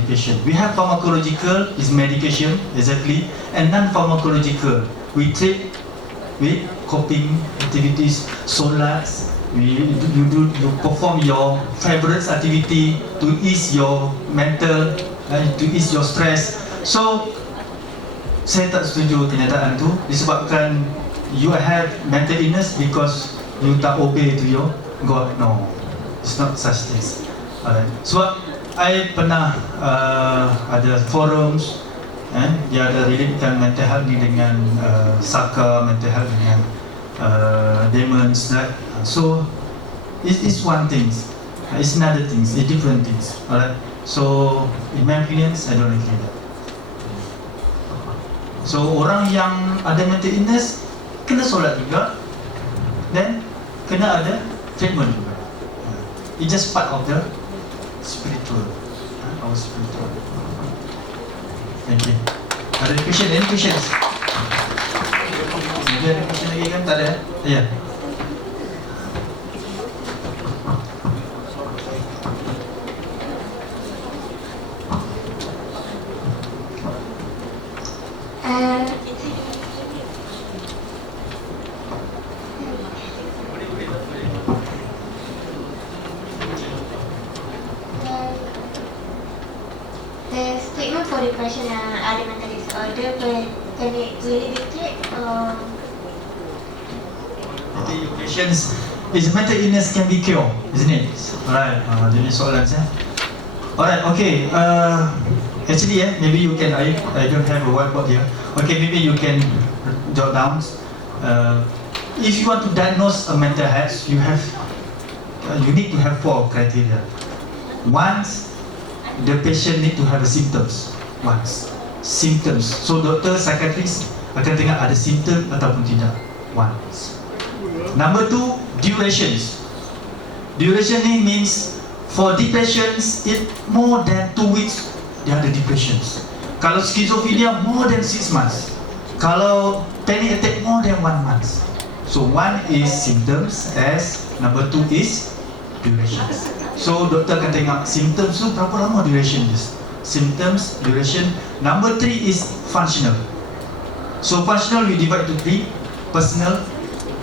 the patient. We have pharmacological, is medication, exactly, and non-pharmacological. We treat with coping activities, solars. You perform your favorite activity to ease your mental, to ease your stress. So saya tak setuju kenyataan tu disebabkan you have mental illness because you tak obey to your God. No, it's not such things. Alright. Sebab I pernah ada forums, dia ada relatekan mental health ni dengan Saka, mental health dengan demons, right? So it's one thing, it's another thing, it's different things. Alright. So in my opinion, I don't agree that. So orang yang ada mental illness kena solat juga, then kena ada treatment juga. It's just part of the spiritual, our spiritual. Thank you. Ada question? Any questions? Ada question lagi kan? Tak ada? Ya. The treatment for depression and other mental disorder, will it be treated? Your questions is mental illness can be cured, isn't it? Alright. Jadi soalan saya. Alright. Okay. Actually, maybe you can. I don't have a whiteboard here. Okay, maybe you can jot down. If you want to diagnose a mental health, you need to have 4 criteria. Once the patient need to have a symptoms. Once symptoms. So doktor, psychiatrist akan tengok ada simptom ataupun tidak. Once. Number 2, durations. Duration ni means for depressions, it more than 2 weeks dia ada depressions. Kalau schizophrenia more than 6 months. Kalau panic attack more than 1 month. So 1 is symptoms, as number 2 is durations. So doktor akan tengok symptoms tu berapa lama duration this. Symptoms, duration. Number 3 is functional. So functional we divide to 3. Personal.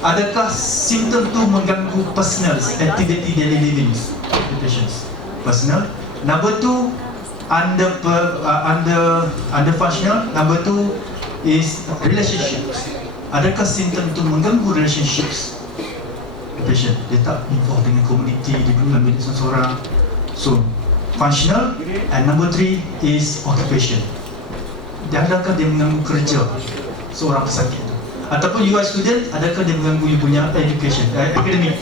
Adakah symptom tu mengganggu personal activity daily living the patients? Personal. Number 2 under functional. Number 2 is relationships. Adakah symptom tu mengganggu relationships patient? Dia tak involved dengan community, dia belum ambil seorang. So functional. And number 3 is occupation. Adakah dia mengganggu kerja seorang pesakit tu? Ataupun you are student, adakah dia mengganggu you punya education, academic?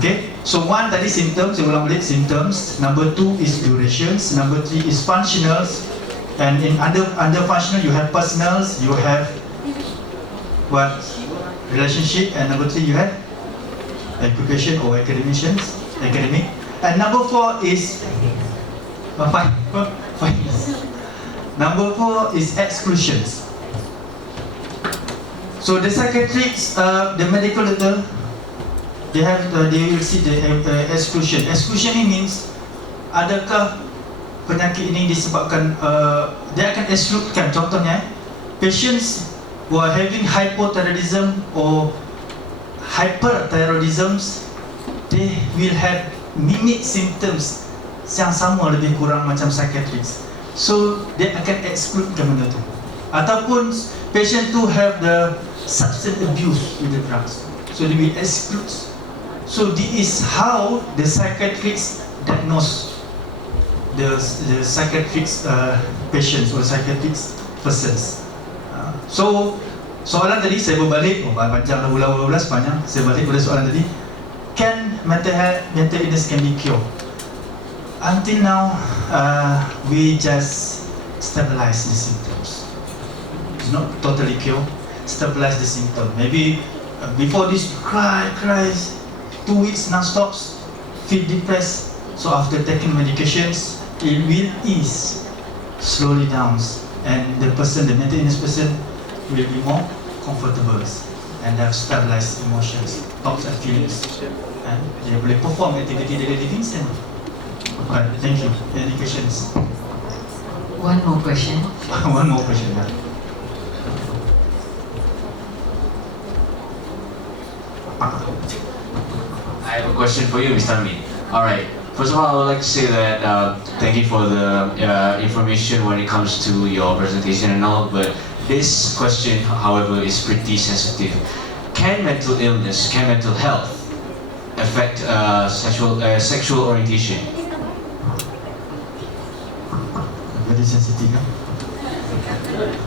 Okay. So 1 tadi symptoms, saya ulang balik, symptoms. Number 2 is durations. Number 3 is functionals. And in under functional you have personals, you have what? Relationship. And number 3 you have occupation or academic. And number 4 is number 4 is exclusions. So the psychiatrists, the medical doctor, they will see the exclusion. Exclusion ini means adakah penyakit ini disebabkan dia akan excludekan. Contohnya, patients who are having hypothyroidism or hyperthyroidism, they will have mimic symptoms yang sama lebih kurang macam psychiatrist. So dia akan excludekan benda tu. Ataupun patient tu have the substance abuse with the drugs, so they will exclude. So this is how the psychiatrists diagnose the psychiatrics patients or psychiatrics persons. So soalan tadi saya berbalik, panjang dah ulang-ulang panjang. Saya balik pada soalan tadi, can mental illness can be cured? Until now, we just stabilize the symptoms. It's not totally cure. Stabilize the symptom. Maybe before this, cries, 2 weeks non-stop, feel depressed. So after taking medications, it will ease slowly down, and the mental illness person will be more comfortable and have stabilized emotions, thoughts and feelings, and they will perform activity daily living. Right, thank you. Any questions? One more question. One more question. Yeah. I have a question for you, Mr. Amin. Alright, first of all, I would like to say that thank you for the information when it comes to your presentation and all, but this question, however, is pretty sensitive. Can mental illness, can mental health affect sexual orientation? Very sensitive. Yeah.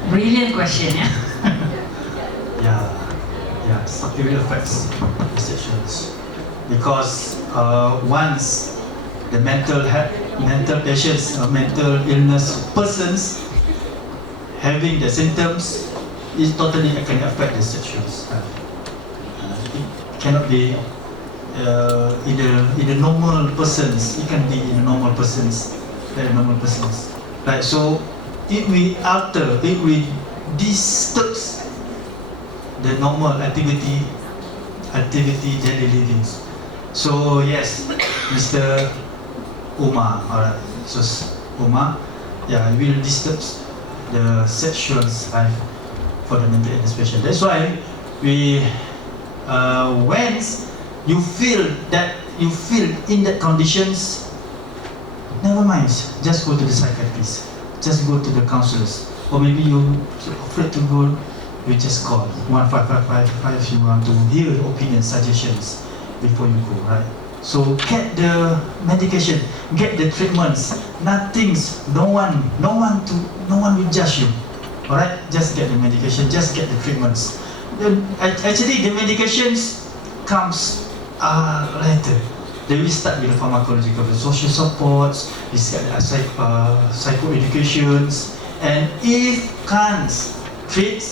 Brilliant question, yeah. Yeah, it will affect sexuals because once the mental patients or mental illness persons having the symptoms, it totally can affect the sexuals. It cannot be in the normal persons. It can be in the normal persons, Right. So it will alter, it will disturbs the normal activity daily living. So yes, Mr. Umar, alright, so Umar, yeah, it will disturb the sexual life for the mental illness patient. That's why we, when you feel in that conditions, never mind, just go to the psychiatrist, just go to the counselors, or maybe you're afraid to go, you just call 1555 if you want to hear opinion suggestions before you go, right? So get the medication, get the treatments. No one will judge you. All right, just get the medication, just get the treatments. Actually, the medications comes later. They will start with the pharmacological, the social supports, psychoeducations, and if can't treat,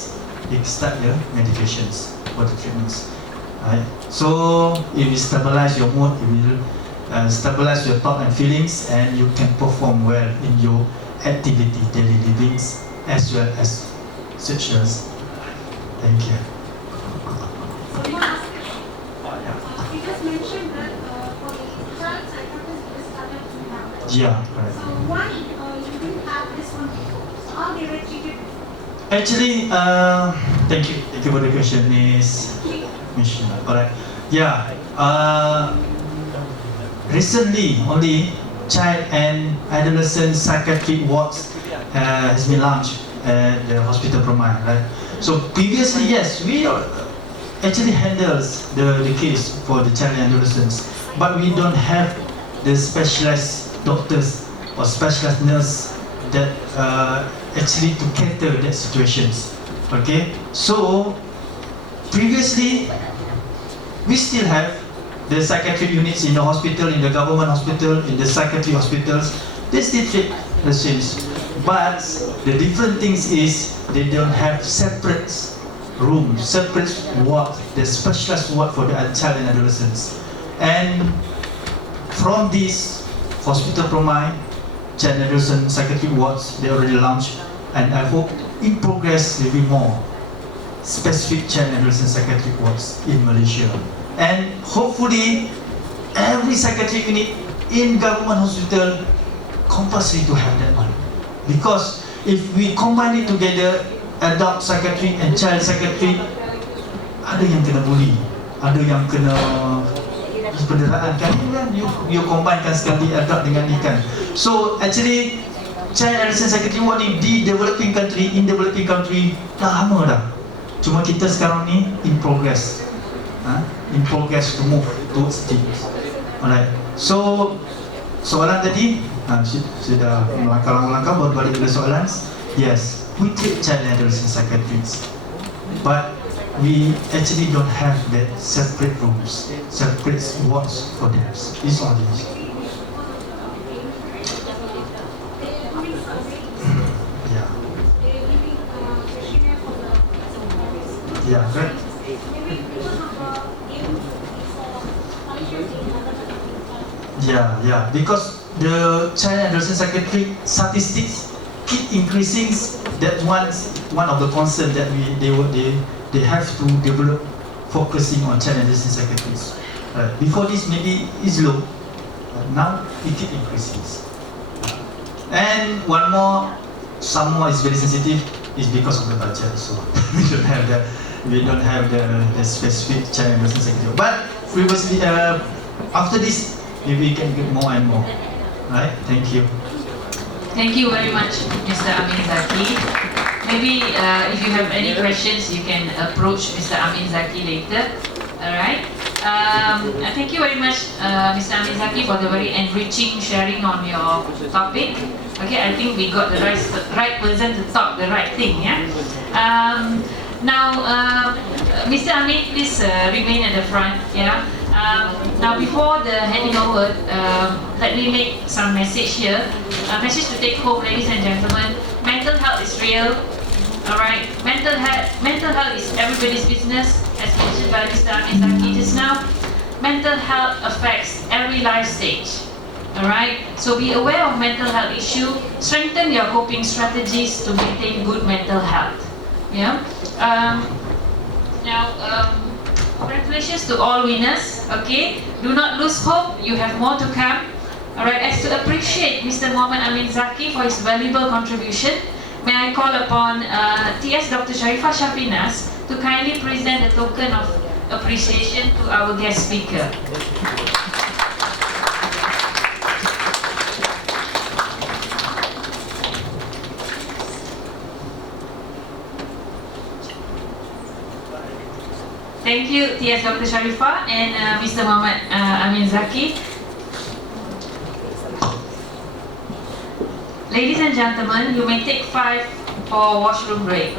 they start the medications for the treatments. Right? So it will stabilize your mood, it will stabilize your thought and feelings, and you can perform well in your activity, daily livings, as well as sexuals. Thank you. You just mentioned that for the child psychiatrist it started now. Yeah, correct. So why you didn't have this one before? So how they were treated before? Actually, thank you for the question, Miss Mishna. Alright, yeah. Recently, only child and adolescent psychiatric wards has been launched at the hospital Permai, right? So previously, yes, we actually handles the case for the child and adolescents, but we don't have the specialized doctors or specialized nurse that actually to cater that situations. Okay, so previously we still have the psychiatric units in the hospital, in the government hospital, in the psychiatric hospitals. They still treat the same, but the different things is they don't have separate room, separate ward, the specialized ward for the child and adolescents. And from this hospital Permai, child and adolescent psychiatric wards, they already launched, and I hope in progress there will be more specific child and adolescent psychiatric wards in Malaysia. And hopefully every psychiatric unit in government hospital compulsory to have that one. Because if we combine it together, adult psychiatry and child psychiatry, ada yang kena bully, ada yang kena penderaan kan, you combine kan sekali adult dengan ni kan. So actually child and adolescent psychiatry ward ni in developing country dah lama dah. Cuma kita sekarang ni in progress to move towards things. Alright. So soalan tadi sudah melangkah baru balik ke soalan. Yes, we treat child and adolescent psychiatrists, but we actually don't have that separate rooms, separate wards for them. It's all this. Yeah, right. Yeah, because the child and adolescent psychiatric statistics keep increasing. That one of the concerns that they have to develop, focusing on child and adolescent psychiatrists. Before this maybe is low, but now it keep increasing. And one more some more is very sensitive is because of the budget. So we don't have the specific child and person sector. But previously, after this, maybe we can get more and more. Right? Thank you. Thank you very much, Mr. Amin Zaki. Maybe if you have any questions, you can approach Mr. Amin Zaki later. Alright. Thank you very much, Mr. Amin Zaki, for the very enriching sharing on your topic. Okay, I think we got the right person to talk the right thing. Yeah. Now, Mr. Amin, please remain at the front. Yeah. Now, before the handing over, let me make some message here. Message to take home, ladies and gentlemen. Mental health is real. Alright, mental health is everybody's business, as mentioned by Mr. Amin Zaki just now. Mental health affects every life stage. Alright, so be aware of mental health issue. Strengthen your coping strategies to maintain good mental health. Yeah. Congratulations to all winners. Okay, do not lose hope. You have more to come. Alright, as to appreciate Mr. Muhammad Amin Zaki for his valuable contribution, may I call upon TS Dr. Sharifah Shafinas to kindly present a token of appreciation to our guest speaker. Thank you, TS Dr. Sharifah and Mr. Muhammad Amin Zaki. Ladies and gentlemen, you may take 5 for washroom break.